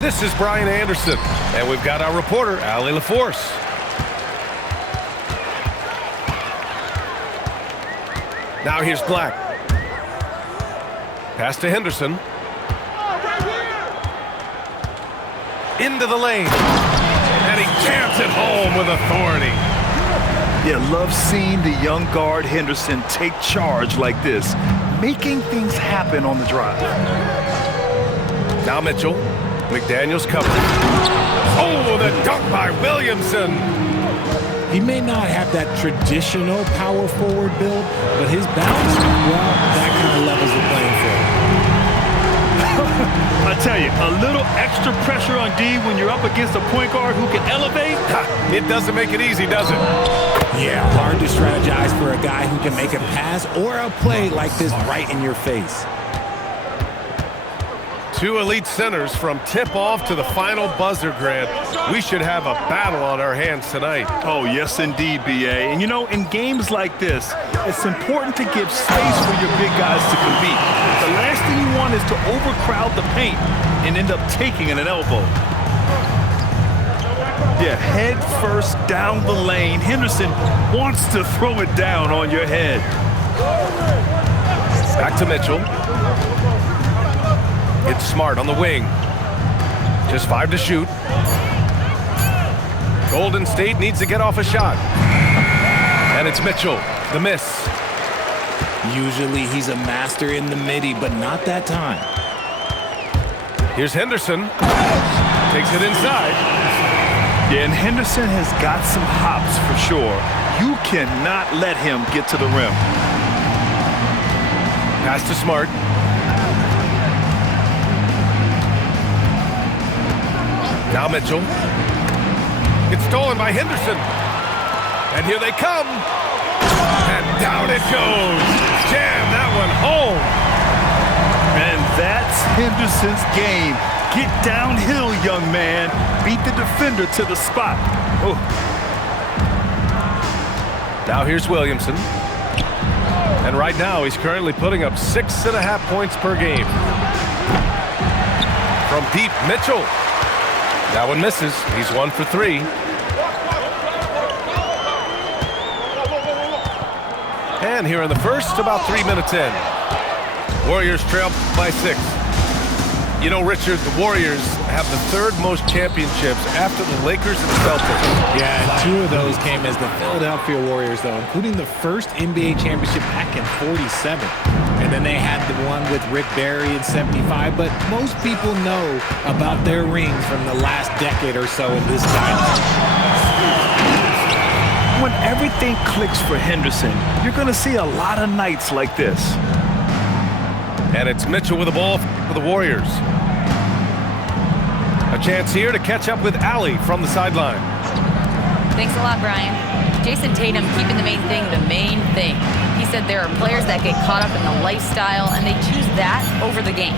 This is Brian Anderson, and we've got our reporter, Allie LaForce. Now here's Black. Pass to Henderson. Into the lane. And he jams it home with authority. Yeah, love seeing the young guard Henderson take charge like this, making things happen on the drive. Now Mitchell. McDaniels covered. Oh, the dunk by Williamson. He may not have that traditional power forward build, but his balance, well, that kind of levels the playing field. I tell you, a little extra pressure on D when you're up against a point guard who can elevate. It doesn't make it easy, does it? Yeah, hard to strategize for a guy who can make a pass or a play like this right in your face. Two elite centers from tip-off to the final buzzer, Grant. We should have a battle on our hands tonight. Oh, yes, indeed, B.A. And, you know, in games like this, it's important to give space for your big guys to compete. The last thing you want is to overcrowd the paint and end up taking an elbow. Yeah, head first down the lane. Henderson wants to throw it down on your head. Back to Mitchell. It's Smart on the wing. Just 5 to shoot. Golden State needs to get off a shot. And it's Mitchell, the miss. Usually he's a master in the midi, but not that time. Here's Henderson. Takes it inside. Yeah, and Henderson has got some hops for sure. You cannot let him get to the rim. Pass to Smart. Now Mitchell. It's stolen by Henderson. And here they come. And down it goes. Jam that one home. And that's Henderson's game. Get downhill, young man. Beat the defender to the spot. Oh. Now here's Williamson. And right now he's currently putting up 6.5 points per game. From deep, Mitchell. That one misses. He's 1 for 3. And here in the first, about 3 minutes in. Warriors trail by 6. You know, Richard, the Warriors have the 3rd most championships after the Lakers and the Celtics. Yeah, and 2 of those came as the Philadelphia Warriors, though, including the first NBA championship back in '47. And then they had the one with Rick Barry in '75. But most people know about their rings from the last decade or so in this dynasty. When everything clicks for Henderson, you're going to see a lot of nights like this. And it's Mitchell with the ball for the Warriors. A chance here to catch up with Allie from the sideline. Thanks a lot, Brian. Jason Tatum keeping the main thing. He said there are players that get caught up in the lifestyle and they choose that over the game.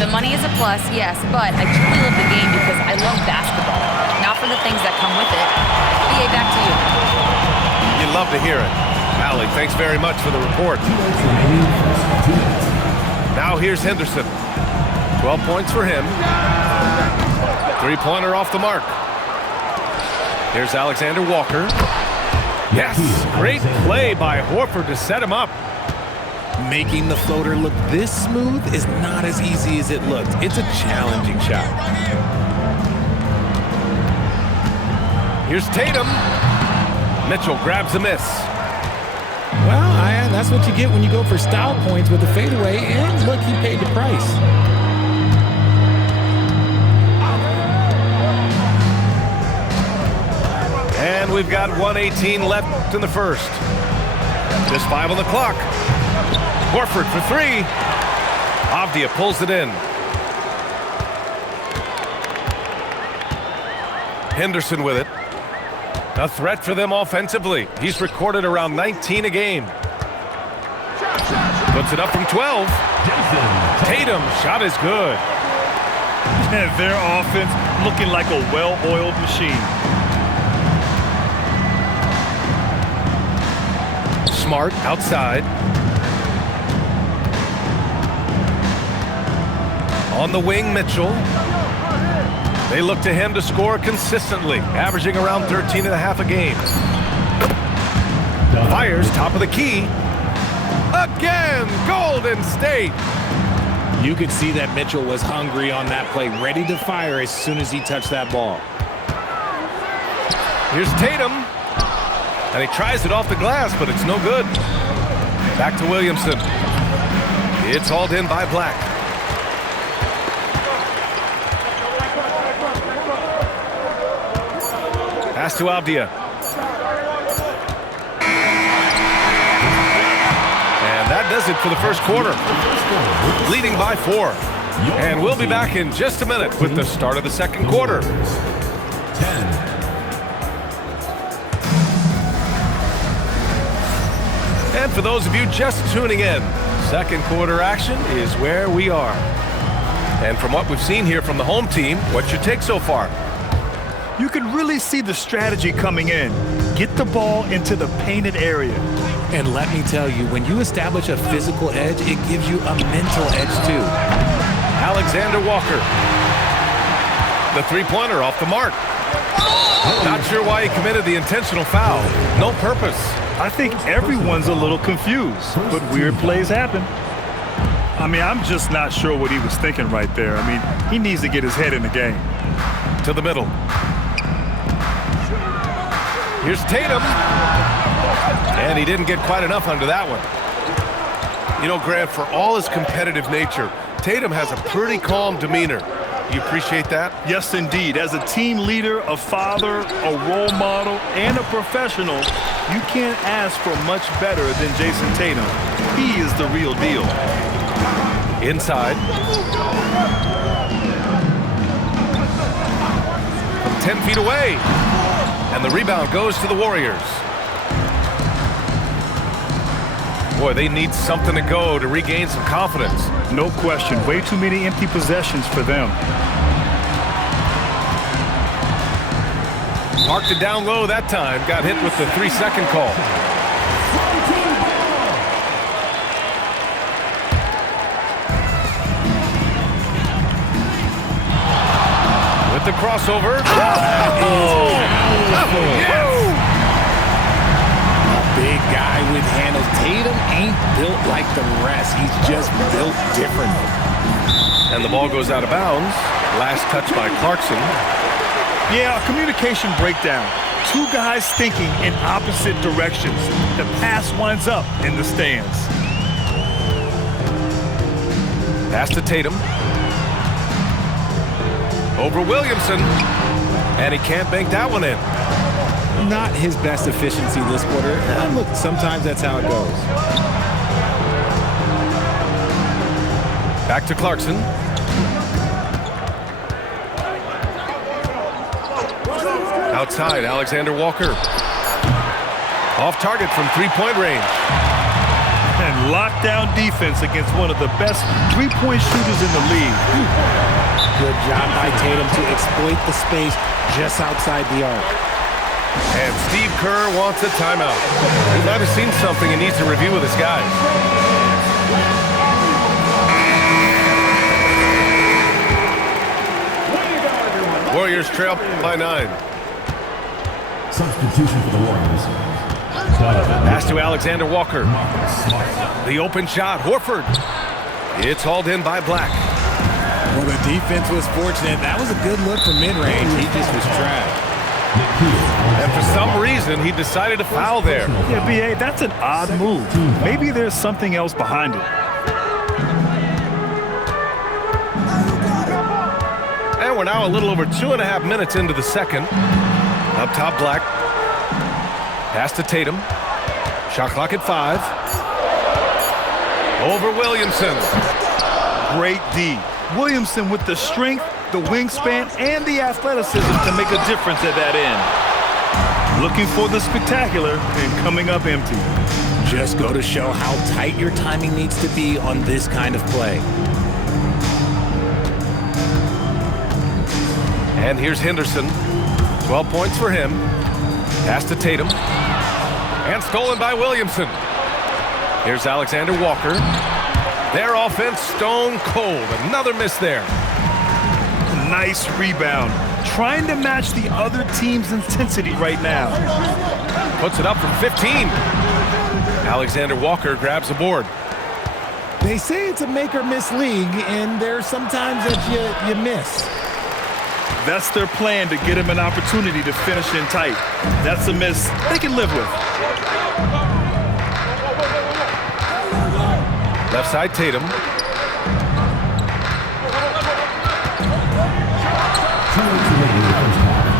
The money is a plus, yes, but I truly love the game because I love basketball, not for the things that come with it. BA, back to you. You love to hear it. Allie, thanks very much for the report. Now here's Henderson. 12 points for him. 3-pointer off the mark. Here's Alexander Walker. Yes, great play by Horford to set him up. Making the floater look this smooth is not as easy as it looked. It's a challenging shot. Here's Tatum. Mitchell grabs a miss. Well, that's what you get when you go for style points with the fadeaway, and look, he paid the price. And we've got 1:18 left in the first. Just 5 on the clock. Horford for 3. Avdia pulls it in. Henderson with it. A threat for them offensively. He's recorded around 19 a game. Puts it up from 12. Tatum, shot is good. Their offense looking like a well-oiled machine. Smart outside. On the wing, Mitchell. They look to him to score consistently, averaging around 13.5 a game. Fires top of the key. Again, Golden State. You could see that Mitchell was hungry on that play, ready to fire as soon as he touched that ball. Here's Tatum. And he tries it off the glass, but it's no good. Back to Williamson. It's hauled in by Black. Pass to Avdia. And that does it for the first quarter. Leading by 4. And we'll be back in just a minute with the start of the second quarter. 10. And for those of you just tuning in, second quarter action is where we are. And from what we've seen here from the home team, what's your take so far? You can really see the strategy coming in. Get the ball into the painted area. And let me tell you, when you establish a physical edge, it gives you a mental edge too. Alexander Walker. The three-pointer off the mark. Not sure why he committed the intentional foul. No purpose. I think everyone's a little confused, but weird plays happen. I mean, I'm just not sure what he was thinking right there. I mean, he needs to get his head in the game. To the middle. Here's Tatum. And he didn't get quite enough under that one. You know, Grant, for all his competitive nature, Tatum has a pretty calm demeanor. You appreciate that? Yes, indeed. As a team leader, a father, a role model, and a professional, you can't ask for much better than Jason Tatum. He is the real deal. Inside. 10 feet away. And the rebound goes to the Warriors. Boy, they need something to go to regain some confidence. No question. Way too many empty possessions for them. Marked it down low that time. Got hit with the 3-second call. With the crossover. Big guy with handles. Tatum ain't built like the rest. He's just built differently. And the ball goes out of bounds. Last touch by Clarkson. Yeah, a communication breakdown. Two guys thinking in opposite directions. The pass winds up in the stands. Pass to Tatum. Over Williamson. And he can't bank that one in. Not his best efficiency this quarter. Look, sometimes that's how it goes. Back to Clarkson. Outside, Alexander Walker. Off target from three-point range. And lockdown defense against one of the best three-point shooters in the league. Good job by Tatum to exploit the space just outside the arc. And Steve Kerr wants a timeout. He might have seen something he needs to review with his guys. Warriors trail by 9. Substitution for the Warriors. Pass to Alexander Walker. The open shot, Horford. It's hauled in by Black. Well, the defense was fortunate. That was a good look from mid-range. He just was trapped. And for some reason, he decided to foul there. Yeah, B.A., that's an odd move. Maybe there's something else behind it. And we're now a little over 2.5 minutes into the second. Up top, Black. Pass to Tatum. Shot clock at 5. Over Williamson. Great D. Williamson with the strength, the wingspan, and the athleticism to make a difference at that end. Looking for the spectacular and coming up empty. Just go to show how tight your timing needs to be on this kind of play. And here's Henderson. 12 points for him. Pass to Tatum. And stolen by Williamson. Here's Alexander Walker. Their offense stone cold. Another miss there. Nice rebound. Trying to match the other team's intensity right now. Puts it up from 15. Alexander Walker grabs the board. They say it's a make-or-miss league, and there's sometimes that you miss. That's their plan, to get him an opportunity to finish in tight. That's a miss they can live with. Left side, Tatum.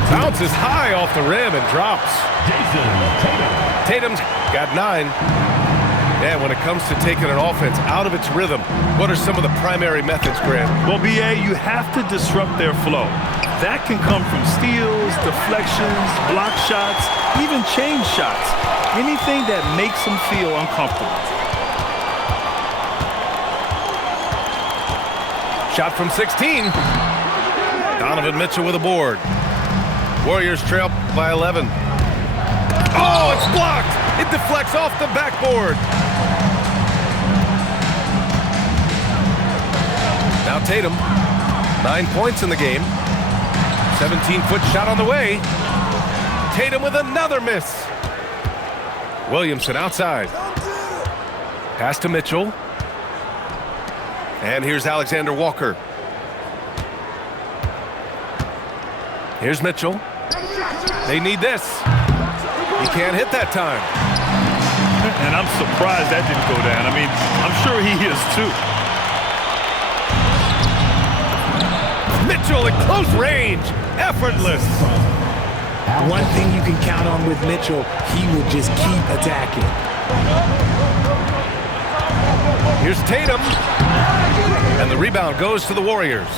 Bounces high off the rim and drops. Tatum's got 9. And when it comes to taking an offense out of its rhythm, what are some of the primary methods, Grant? Well, B.A., you have to disrupt their flow. That can come from steals, deflections, block shots, even change shots. Anything that makes them feel uncomfortable. Shot from 16. Donovan Mitchell with a board. Warriors trail by 11. Oh, it's blocked. It deflects off the backboard. Now Tatum, 9 points in the game. 17-foot shot on the way. Tatum with another miss. Williamson outside. Pass to Mitchell. And here's Alexander Walker. Here's Mitchell. They need this. He can't hit that time. And I'm surprised that didn't go down. I mean, I'm sure he is too. Mitchell at close range. Effortless. One thing you can count on with Mitchell, he will just keep attacking. Here's Tatum. And the rebound goes to the Warriors.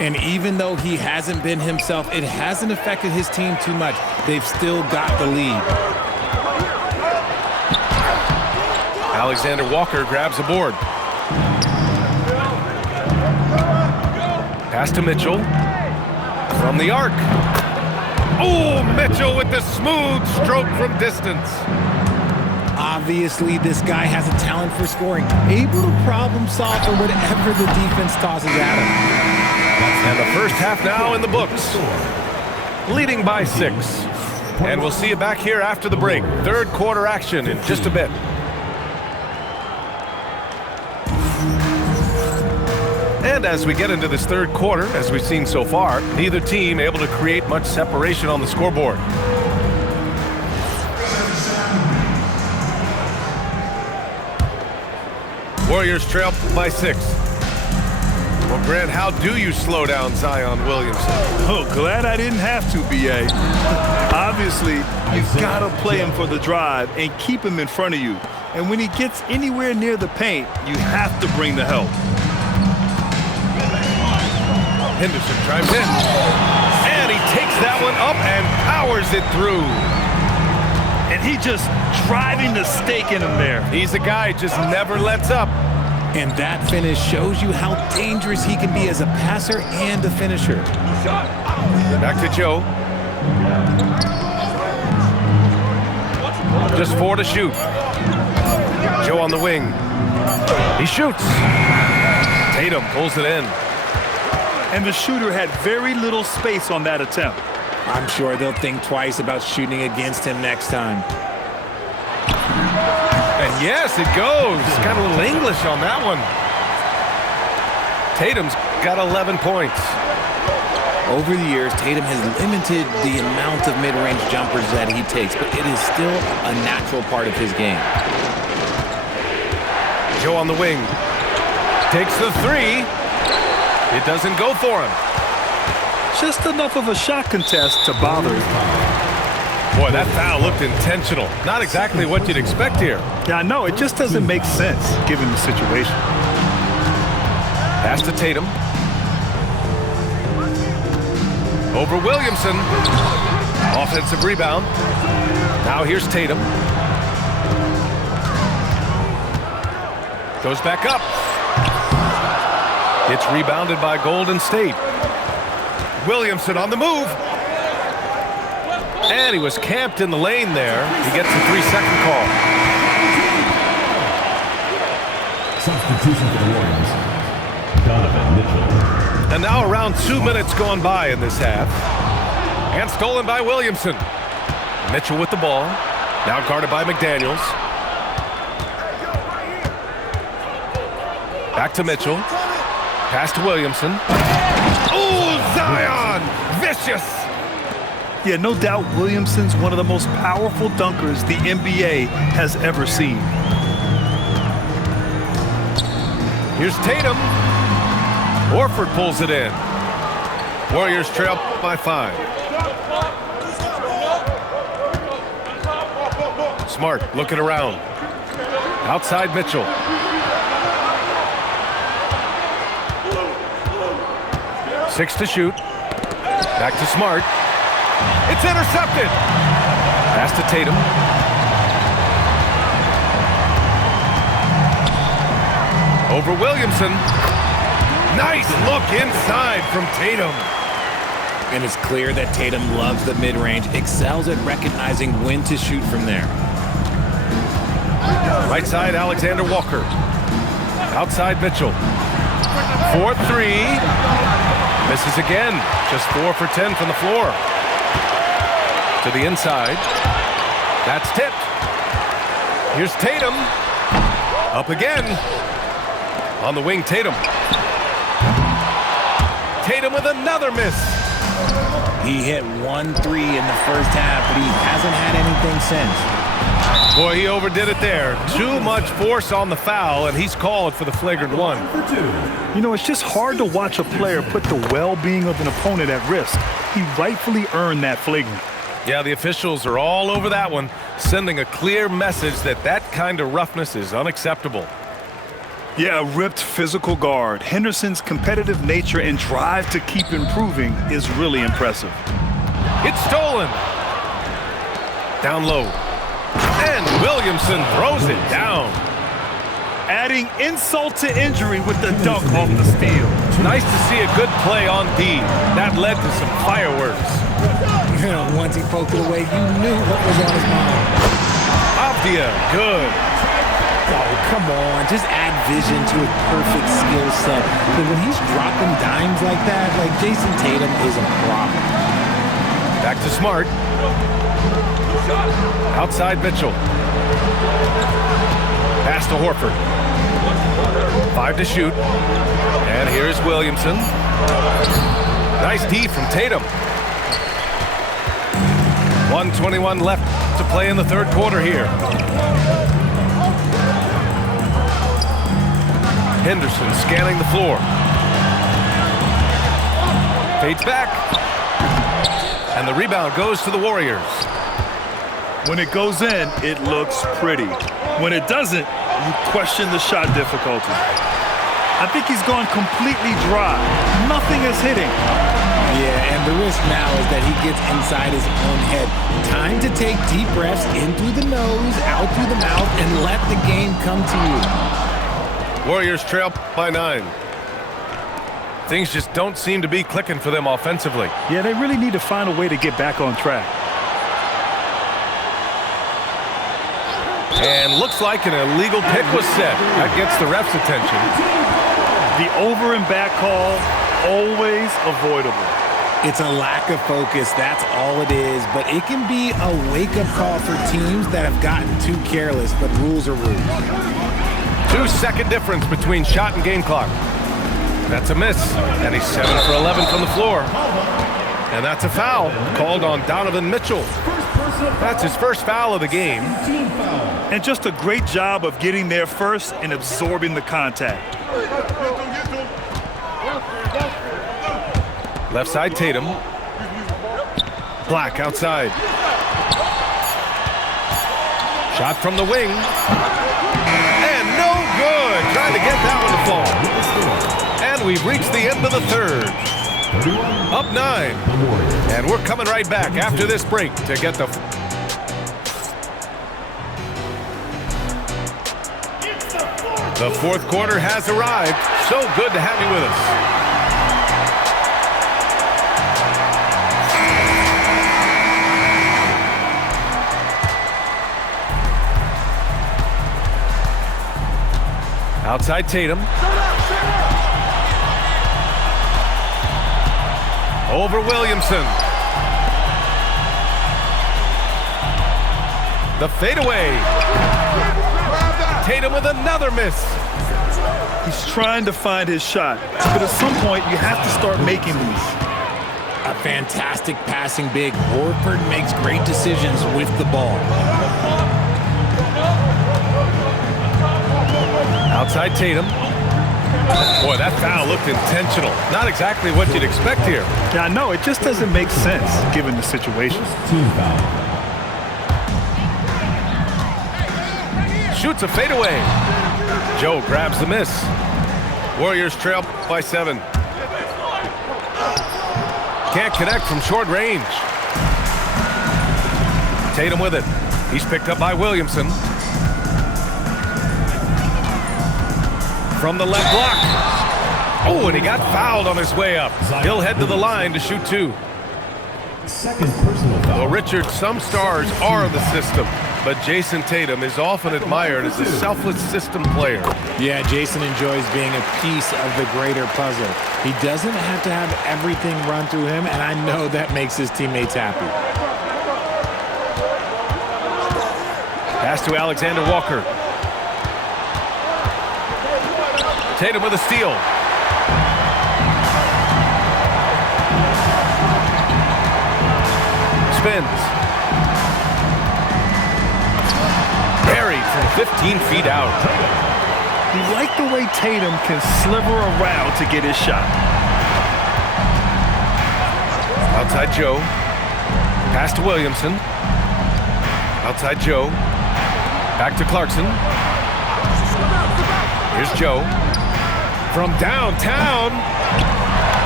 And even though he hasn't been himself, it hasn't affected his team too much. They've still got the lead. Alexander Walker grabs the board. Pass to Mitchell. From the arc. Oh, Mitchell with the smooth stroke from distance. Obviously, this guy has a talent for scoring, able to problem solve for whatever the defense tosses at him. And the first half now in the books. Leading by 6. And we'll see you back here after the break. Third quarter action in just a bit. And as we get into this third quarter, as we've seen so far, neither team able to create much separation on the scoreboard. Warriors trail by 6. Well, Grant, how do you slow down Zion Williamson? Oh, glad I didn't have to, B.A. Obviously, you've got to play him for the drive and keep him in front of you. And when he gets anywhere near the paint, you have to bring the help. Henderson drives in. And he takes that one up and powers it through. And he just driving the stake in him there. He's a guy who just never lets up. And that finish shows you how dangerous he can be as a passer and a finisher. Back to Joe. Just 4 to shoot. Joe on the wing. He shoots. Tatum pulls it in. And the shooter had very little space on that attempt. I'm sure they'll think twice about shooting against him next time. And yes, it goes. Got a little English on that one. Tatum's got 11 points. Over the years, Tatum has limited the amount of mid-range jumpers that he takes, but it is still a natural part of his game. Joe on the wing. Takes the 3. It doesn't go for him. Just enough of a shot contest to bother him. Boy, that foul looked intentional. Not exactly what you'd expect here. Yeah, I know. It just doesn't make sense given the situation. Pass to Tatum. Over Williamson. Offensive rebound. Now here's Tatum. Goes back up. It's rebounded by Golden State. Williamson on the move. And he was camped in the lane there. He gets a 3-second call. Substitution for the Warriors. Donovan Mitchell. And now around 2 minutes gone by in this half. And stolen by Williamson. Mitchell with the ball. Now guarded by McDaniels. Back to Mitchell. Pass to Williamson. Oh, Zion! Vicious! Yeah, no doubt Williamson's one of the most powerful dunkers the NBA has ever seen. Here's Tatum. Horford pulls it in. Warriors trail by 5. Smart looking around. Outside Mitchell. Six to shoot. Back to Smart. It's intercepted. Pass to Tatum. Over Williamson. Nice look inside from Tatum. And it's clear that Tatum loves the mid-range, excels at recognizing when to shoot from there. Right side, Alexander Walker. Outside Mitchell. 4-3. Misses again. Just 4 for 10 from the floor. To the inside. That's tipped. Here's Tatum. Up again. On the wing, Tatum. Tatum with another miss. He hit 1-3 in the first half, but he hasn't had anything since. Boy, he overdid it there. Too much force on the foul, and he's called for the flagrant one. You know, it's just hard to watch a player put the well-being of an opponent at risk. He rightfully earned that flagrant. Yeah, the officials are all over that one, sending a clear message that that kind of roughness is unacceptable. Yeah, a ripped physical guard. Henderson's competitive nature and drive to keep improving is really impressive. It's stolen. Down low. And Williamson throws it down. Adding insult to injury with the dunk off the steal. Nice to see a good play on D. That led to some fireworks. Once he poked it away, you knew what was on his mind. Avdia, good. Oh, come on. Just add vision to a perfect skill set. But when he's dropping dimes like that, like Jason Tatum is a problem. Back to Smart. Outside Mitchell. Pass to Horford. 5 to shoot. And here's Williamson. Nice D from Tatum. 1:21 left to play in the third quarter here. Henderson scanning the floor. Fades back. And the rebound goes to the Warriors. When it goes in, it looks pretty. When it doesn't, you question the shot difficulty. I think he's gone completely dry. Nothing is hitting. Yeah, and the risk now is that he gets inside his own head. Time to take deep breaths in through the nose, out through the mouth, and let the game come to you. Warriors trail by 9. Things just don't seem to be clicking for them offensively. Yeah, they really need to find a way to get back on track. And looks like an illegal pick was set. That gets the ref's attention. The over and back call, always avoidable. It's a lack of focus, that's all it is. But it can be a wake-up call for teams that have gotten too careless, but rules are rules. 2-second difference between shot and game clock. That's a miss, and he's 7 for 11 from the floor. And that's a foul called on Donovan Mitchell. That's his first foul of the game. And just a great job of getting there first and absorbing the contact. Left side Tatum. Black outside. Shot from the wing. And no good. Trying to get that one to fall. And we've reached the end of the third. Up 9. And we're coming right back after this break to get the... The fourth quarter has arrived. So good to have you with us. Outside Tatum. Over Williamson. The fadeaway. Tatum with another miss. He's trying to find his shot, but at some point you have to start making these. A fantastic passing big. Horford makes great decisions with the ball. Outside Tatum. Boy, that foul looked intentional. Not exactly what you'd expect here. Yeah, I know. It just doesn't make sense given the situation. Team foul. Shoots a fadeaway. Joe grabs the miss. Warriors trail by 7. Can't connect from short range. Tatum with it. He's picked up by Williamson. From the left block. Oh, and he got fouled on his way up. He'll head to the line to shoot 2. Second personal foul. Well, Richard, some stars are the system, but Jason Tatum is often admired as a selfless system player. Yeah, Jason enjoys being a piece of the greater puzzle. He doesn't have to have everything run through him, and I know that makes his teammates happy. Pass to Alexander Walker. Tatum with a steal. Spins. Buried from 15 feet out. You like the way Tatum can sliver around to get his shot. Outside Joe. Pass to Williamson. Outside Joe. Back to Clarkson. Here's Joe. From downtown.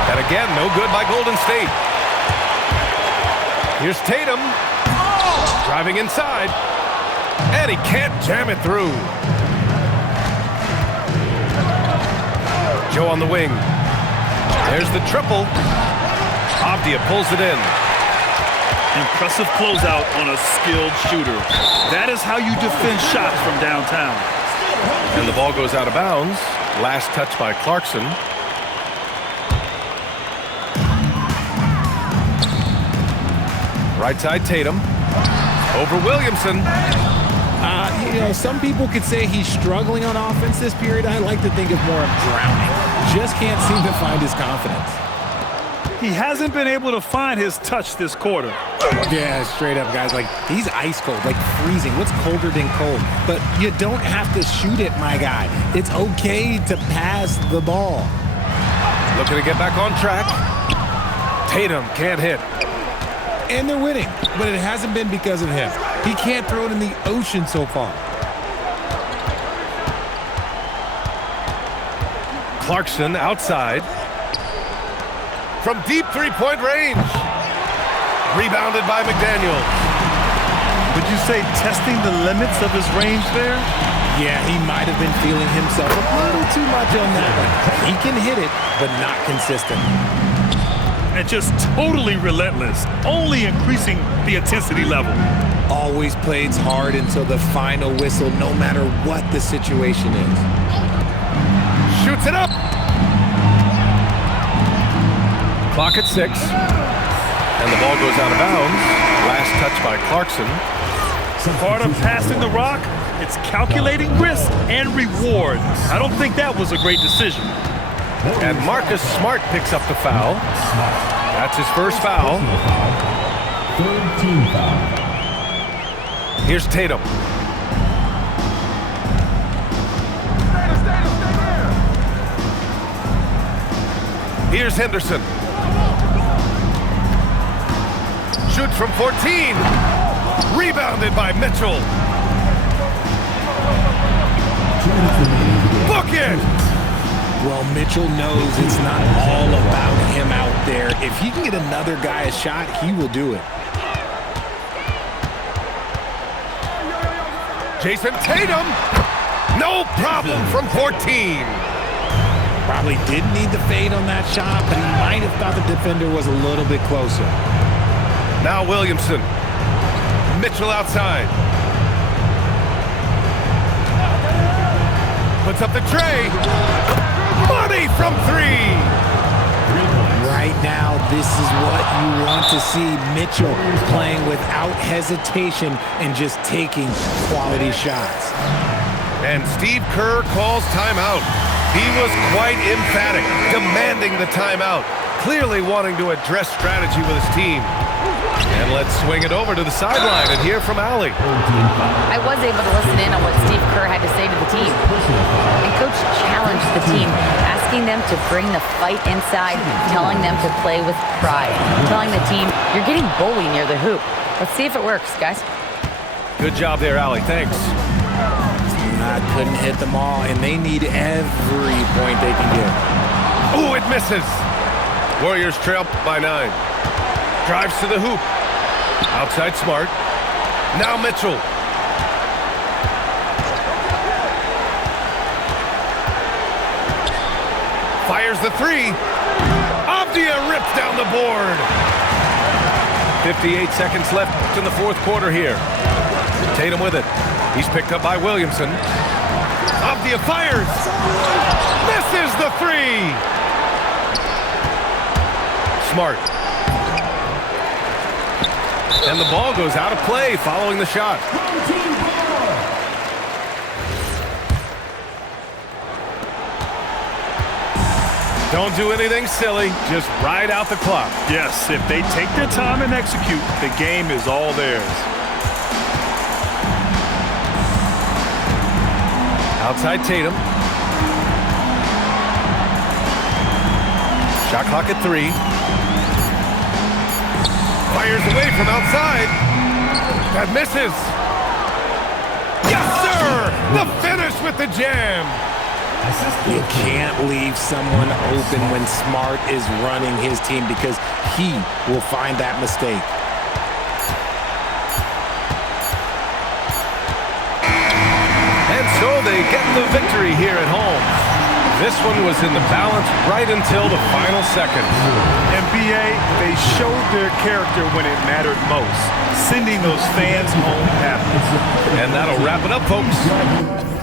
And again, no good by Golden State. Here's Tatum. Driving inside. And he can't jam it through. Joe on the wing. There's the triple. Avdia pulls it in. Impressive closeout on a skilled shooter. That is how you defend shots from downtown. And the ball goes out of bounds. Last touch by Clarkson. Right side Tatum. Over Williamson. Some people could say he's struggling on offense this period. I like to think of more of drowning. Just can't seem to find his confidence. He hasn't been able to find his touch this quarter. Yeah, straight up, guys. Like, he's ice cold, like freezing. What's colder than cold? But you don't have to shoot it, my guy. It's okay to pass the ball. Looking to get back on track. Tatum can't hit. And they're winning, but it hasn't been because of him. He can't throw it in the ocean so far. Clarkson outside. From deep three-point range. Rebounded by McDaniel. Would you say testing the limits of his range there? Yeah, he might have been feeling himself a little too much on that one. He can hit it, but not consistent. And just totally relentless, only increasing the intensity level. Always plays hard until the final whistle, no matter what the situation is. Shoots it up. Clock at 6. And the ball goes out of bounds. Last touch by Clarkson. Part of passing the rock, it's calculating risk and reward. I don't think that was a great decision. And Marcus Smart picks up the foul. That's his first foul. Third team foul. Here's Tatum. Here's Henderson. Shoots from 14. Rebounded by Mitchell. Book it! Well, Mitchell knows it's not all about him out there. If he can get another guy a shot, he will do it. Jason Tatum. No problem from 14. Probably didn't need the fade on that shot, but he might have thought the defender was a little bit closer. Now Williamson. Mitchell outside. Puts up the tray. Money from 3. right now, this is what you want to see. Mitchell playing without hesitation and just taking quality shots. And Steve Kerr calls timeout. He was quite emphatic, demanding the timeout, clearly wanting to address strategy with his team. And let's swing it over to the sideline and hear from Allie. I was able to listen in on what Steve Kerr had to say to the team. And Coach challenged the team, asking them to bring the fight inside, telling them to play with pride, telling the team, you're getting bullied near the hoop. Let's see if it works, guys. Good job there, Allie. Thanks. Couldn't hit them all, and they need every point they can get. Ooh, it misses. Warriors trail by 9. Drives to the hoop. Outside Smart. Now Mitchell. Fires the 3. Avdia rips down the board. 58 seconds left in the fourth quarter here. Tatum with it. He's picked up by Williamson. Avdia fires. Misses the 3. Smart. And the ball goes out of play following the shot. Don't do anything silly. Just ride out the clock. Yes, if they take their time and execute, the game is all theirs. Outside Tatum. Shot clock at 3. Fires away from outside. That misses. Yes, sir! The finish with the jam. You can't leave someone open when Smart is running his team because he will find that mistake. And so they get the victory here at home. This one was in the balance right until the final seconds. NBA, they showed their character when it mattered most, sending those fans home happy. And that'll wrap it up, folks.